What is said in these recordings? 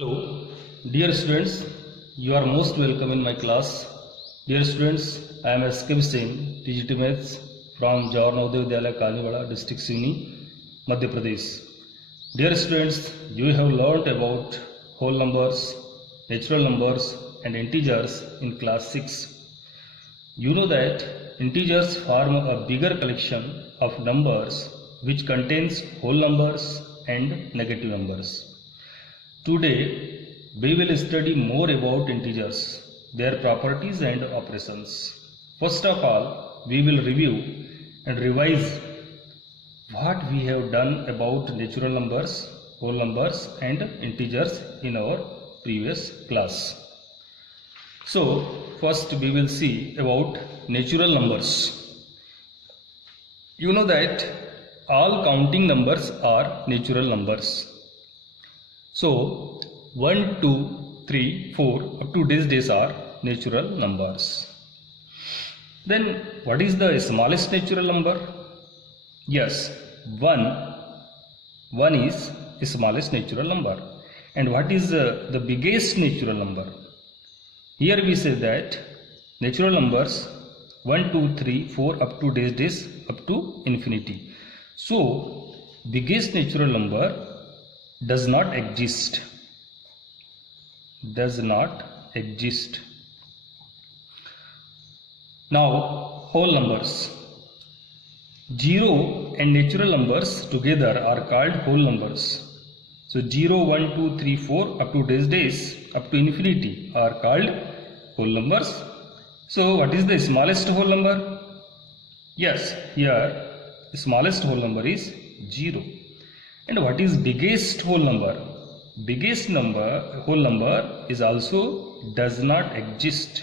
Hello, dear students, you are most welcome in my class. Dear students, I am S.K. Singh, TGT Maths from Jawahar Navodaya Vidyalaya Kaliwala District Sini, Madhya Pradesh. Dear students, you have learnt about whole numbers, natural numbers and integers in class 6. You know that integers form a bigger collection of numbers which contains whole numbers and negative numbers. Today we will study more about integers, their properties and operations. First of all, we will review and revise what we have done about natural numbers, whole numbers and integers in our previous class. So first we will see about natural numbers. You know that all counting numbers are natural numbers. So 1, 2, 3, 4 up to these days are natural numbers. Then what is the smallest natural number? Yes, 1 is the smallest natural number. And what is the biggest natural number? Here we say that natural numbers 1, 2, 3, 4 up to these days up to infinity. So biggest natural number does not exist. Now whole numbers. 0 and natural numbers together are called whole numbers. So 0, 1, 2, 3, 4 up to these days up to infinity are called whole numbers. So what is the smallest whole number? Yes, here the smallest whole number is 0. And what is biggest whole number? Biggest whole number is also does not exist.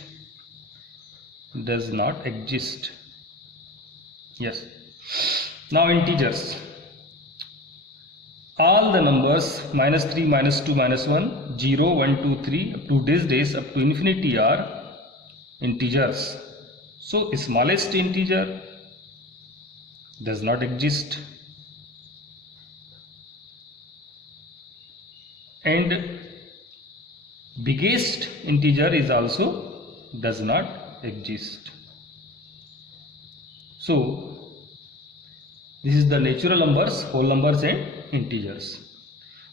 Yes. Now integers. All the numbers -3, -2, -1, 0, 1, 2, 3 up to these days up to infinity are integers. So smallest integer does not exist. And biggest integer is also does not exist. So this is the natural numbers, whole numbers and integers.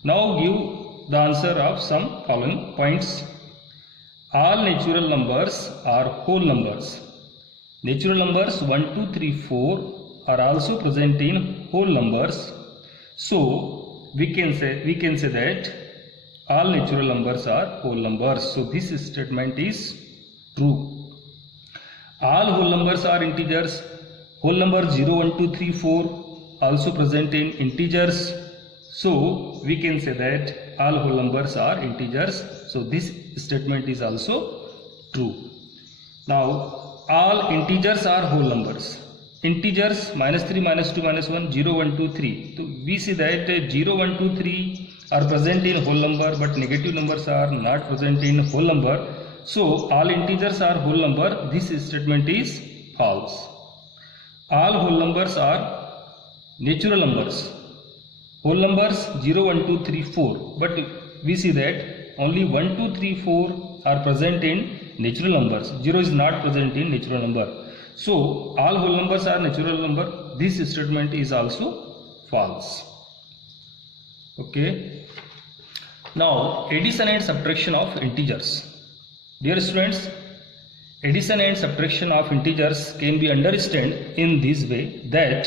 Now give the answer of some following points. All natural numbers are whole numbers. Natural numbers 1, 2, 3, 4 are also present in whole numbers. So we can say that all natural numbers are whole numbers. So this statement is true. All whole numbers are integers. Whole number 0, 1, 2, 3, 4 also present in integers. So we can say that all whole numbers are integers. So this statement is also true. Now all integers are whole numbers. Integers -3, -2, -1, 0, 1, 2, 3. So we see that 0, 1, 2, 3 are present in whole number, but negative numbers are not present in whole number. So all integers are whole number. This statement is false. All whole numbers are natural numbers. Whole numbers 0, 1, 2, 3, 4. But we see that only 1, 2, 3, 4 are present in natural numbers. 0 is not present in natural number. So all whole numbers are natural number. This statement is also false. Okay. Now addition and subtraction of integers. Dear students, addition and subtraction of integers can be understood in this way, that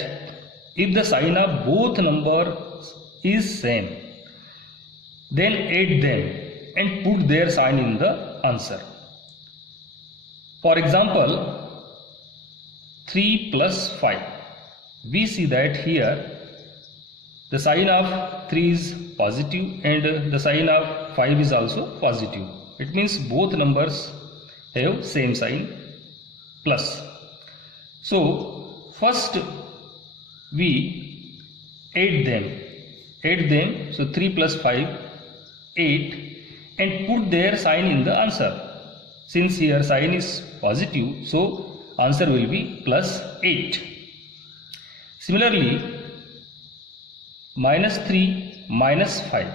if the sign of both numbers is same, then add them and put their sign in the answer. For example, 3 plus 5. We see that here the sign of 3 is positive and the sign of 5 is also positive. It means both numbers have same sign, plus. So first we add them. So 3 plus 5, 8, and put their sign in the answer. Since here sign is positive, so answer will be plus 8. Similarly, -3 -5.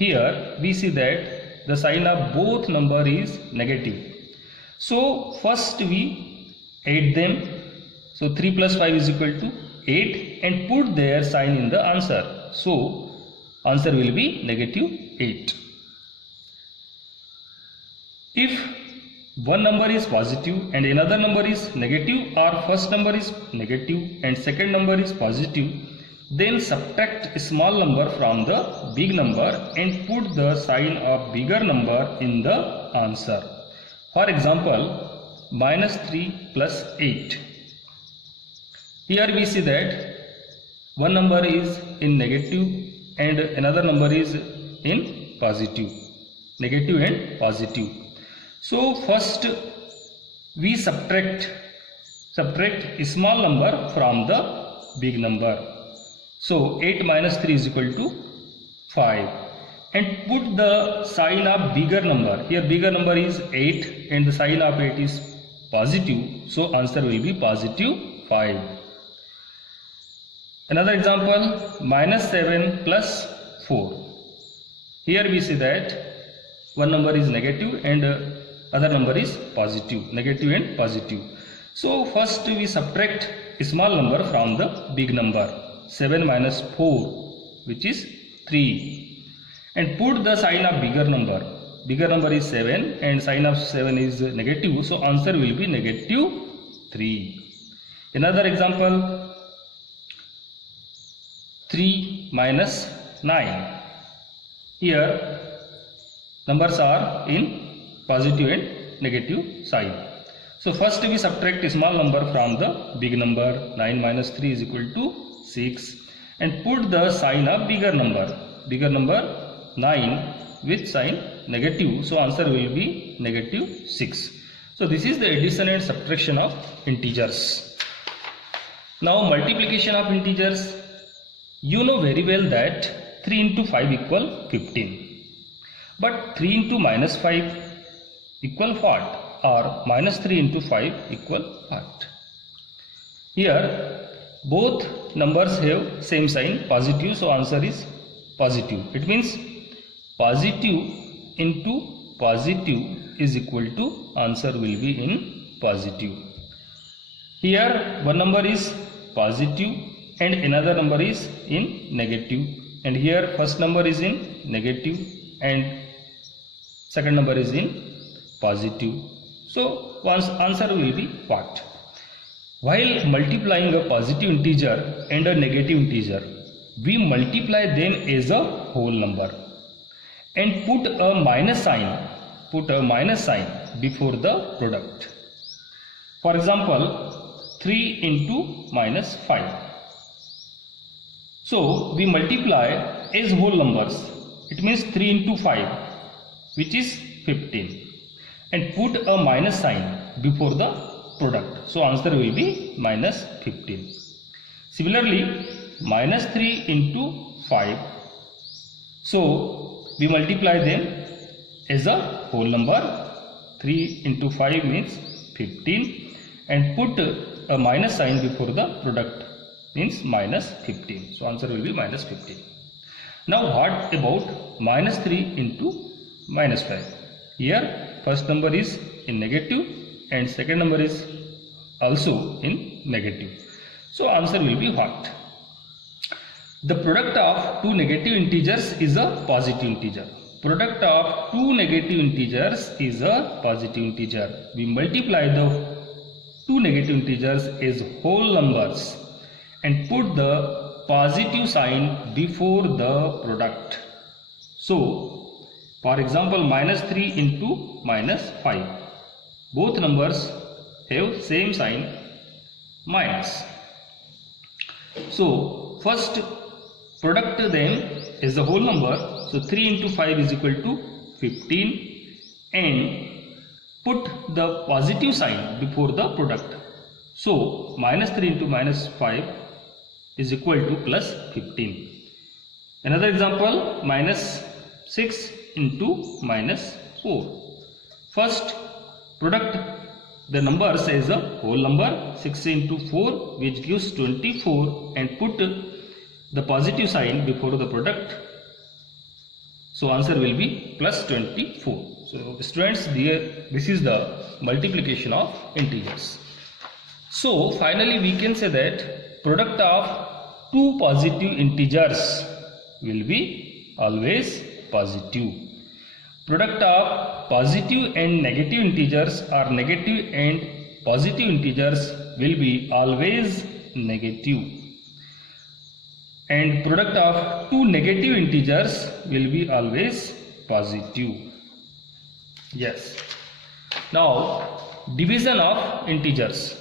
here we see that the sign of both number is negative. So first we add them. So 3 plus 5 is equal to 8 and put their sign in the answer. So answer will be negative 8. If one number is positive and another number is negative, or first number is negative and second number is positive, then subtract a small number from the big number and put the sign of bigger number in the answer. For example, minus 3 plus 8. Here we see that one number is in negative and another number is in positive. Negative and positive. So first we subtract a small number from the big number. So 8 minus 3 is equal to 5 and put the sign of bigger number. Here bigger number is 8 and the sign of 8 is positive. So answer will be positive 5. Another example, minus 7 plus 4. Here we see that one number is negative and other number is positive, negative and positive. So first we subtract a small number from the big number, 7 minus 4, which is 3, and put the sign of bigger number. Bigger number is 7 and sign of 7 is negative, so answer will be negative 3. Another example, 3 minus 9. Here numbers are in positive and negative sign. So first we subtract a small number from the big number. 9 minus 3 is equal to 6 and put the sign of bigger number. Bigger number 9 with sign negative. So answer will be negative 6. So this is the addition and subtraction of integers. Now multiplication of integers. You know very well that 3 into 5 equal 15. But 3 into minus 5 equal what? Or minus 3 into 5 equal what? Here both numbers have same sign, positive, so answer is positive. It means positive into positive is equal to answer will be in positive. Here one number is positive and another number is in negative, and here first number is in negative and second number is in positive. So one's answer will be what? While multiplying a positive integer and a negative integer, we multiply them as a whole number and put a minus sign before the product. For example, 3 into minus 5. So we multiply as whole numbers. It means 3 into 5, which is 15, and put a minus sign before the product. So answer will be minus 15. Similarly, minus 3 into 5. So we multiply them as a whole number. 3 into 5 means 15 and put a minus sign before the product, means minus 15. So answer will be minus 15. Now what about minus 3 into minus 5? Here first number is in negative and second number is also in negative. So answer will be what? The product of two negative integers is a positive integer. Product of two negative integers is a positive integer. We multiply the two negative integers as whole numbers and put the positive sign before the product. So for example, minus 3 into minus 5. Both numbers have same sign, minus. So first product them is the whole number. So 3 into 5 is equal to 15 and put the positive sign before the product. So minus 3 into minus 5 is equal to plus 15. Another example, minus 6 into minus 4. First product the numbers as a whole number, 6 into 4, which gives 24, and put the positive sign before the product. So answer will be plus 24. So students, this is the multiplication of integers. So finally we can say that product of two positive integers will be always positive. Product of positive and negative integers or negative and positive integers will be always negative. And product of two negative integers will be always positive. Yes. Now division of integers.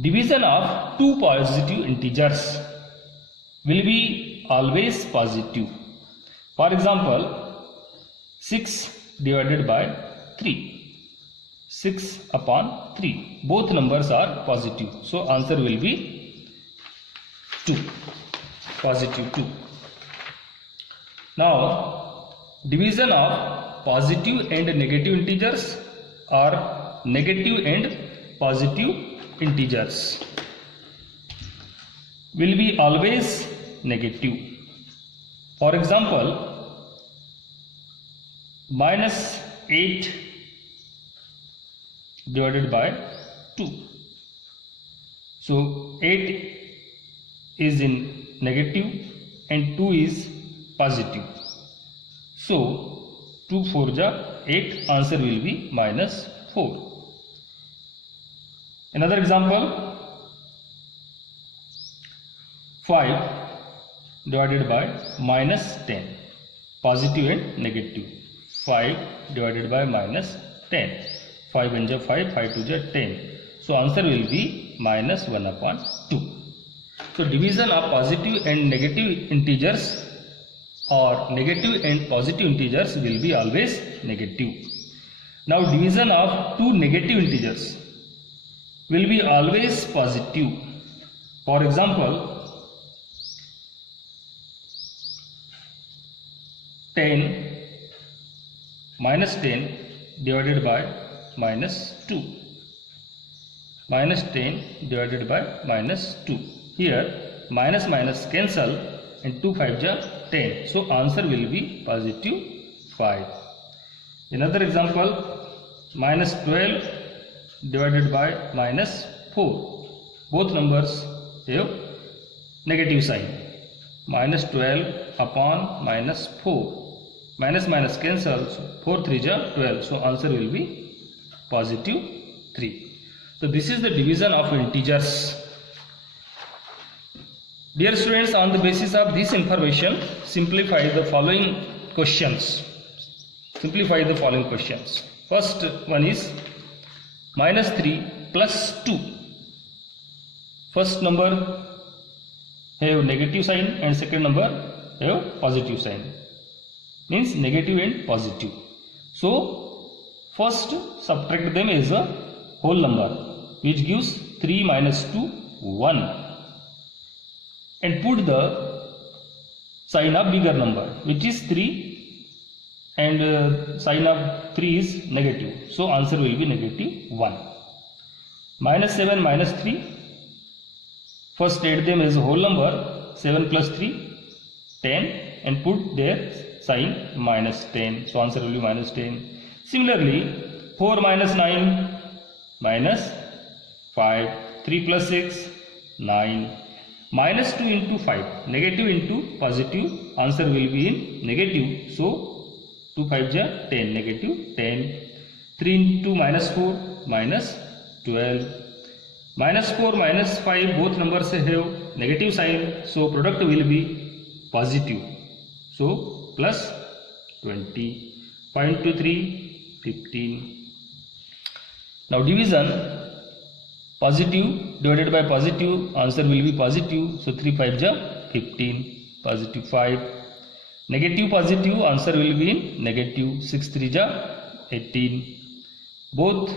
Division of two positive integers will be always positive. For example, 6 divided by 3. 6 upon 3. Both numbers are positive. So answer will be 2. Positive 2. Now division of positive and negative integers or negative and positive integers will be always negative. For example, minus 8 divided by 2. So 8 is in negative and 2 is positive. So 2 4 ja 8, answer will be minus 4. Another example, 5 divided by minus 10, positive and negative. 5 divided by minus 10. 5 1 ja 5, 5 2 ja 10. So answer will be minus 1 upon 2. So division of positive and negative integers or negative and positive integers will be always negative. Now division of two negative integers will be always positive. For example, 10 minus 10 divided by minus 2. Minus 10 divided by minus 2. Here minus minus cancel and 2 5 ja 10. So answer will be positive 5. Another example, minus 12 divided by minus 4. Both numbers have negative sign. Minus 12 upon minus 4. Minus minus cancel. So 4 3 ja 12. So answer will be positive 3. So this is the division of integers. Dear students, on the basis of this information, simplify the following questions. Simplify the following questions. First one is minus 3 plus 2. First number have negative sign and second number have positive sign. Means negative and positive. So first subtract them as a whole number, which gives 3 minus 2 1. And put the sign of bigger number, which is 3, and sign of 3 is negative. So answer will be negative 1. Minus 7 minus 3. First add them as a whole number. 7 plus 3 10, and put their sign minus 10. So answer will be minus 10. Similarly, 4 minus 9 minus 5. 3 plus 6 9. Minus 2 into 5, negative into positive, answer will be in negative. So 2 5 ja 10, negative 10. 3 into minus 4 minus 12. Minus 4 minus 5, both numbers have negative sign, so product will be positive. So plus 20. 5 into 3 15. Now division, positive divided by positive, answer will be positive. So 3 5 ja 15, positive 5. Negative positive, answer will be in negative. 6 3 ja 18. Both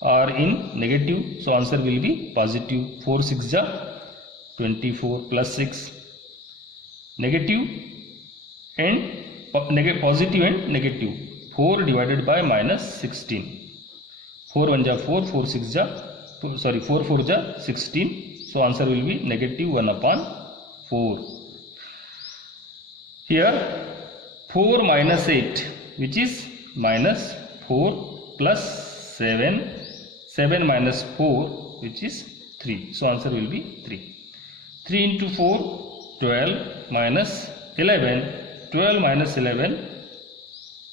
are in negative, so answer will be positive. 4 6 ja 24 plus 6. Negative and positive and negative. 4 divided by minus 16. 4 1 ja 4, 4 6 ja 4 4 ja 16. So answer will be negative 1 upon 4. Here 4 minus 8, which is minus 4 plus 7, 7 minus 4, which is 3. So answer will be 3. 3 into 4, 12 minus 11, 12 minus 11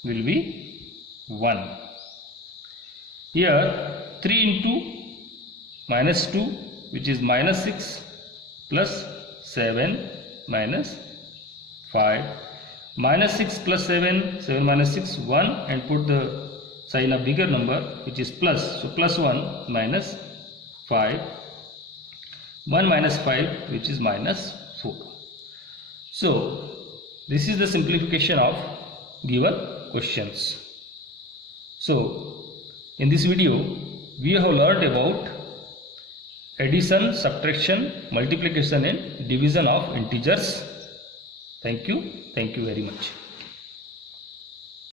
will be 1. Here 3 into minus 2, which is minus 6, plus 7 minus 5. Minus 6 plus 7, 7 minus 6, 1, and put the sign of bigger number, which is plus. So plus 1 minus 5. 1 minus 5, which is minus 4. So this is the simplification of given questions. So in this video we have learned about addition, subtraction, multiplication and division of integers. Thank you very much.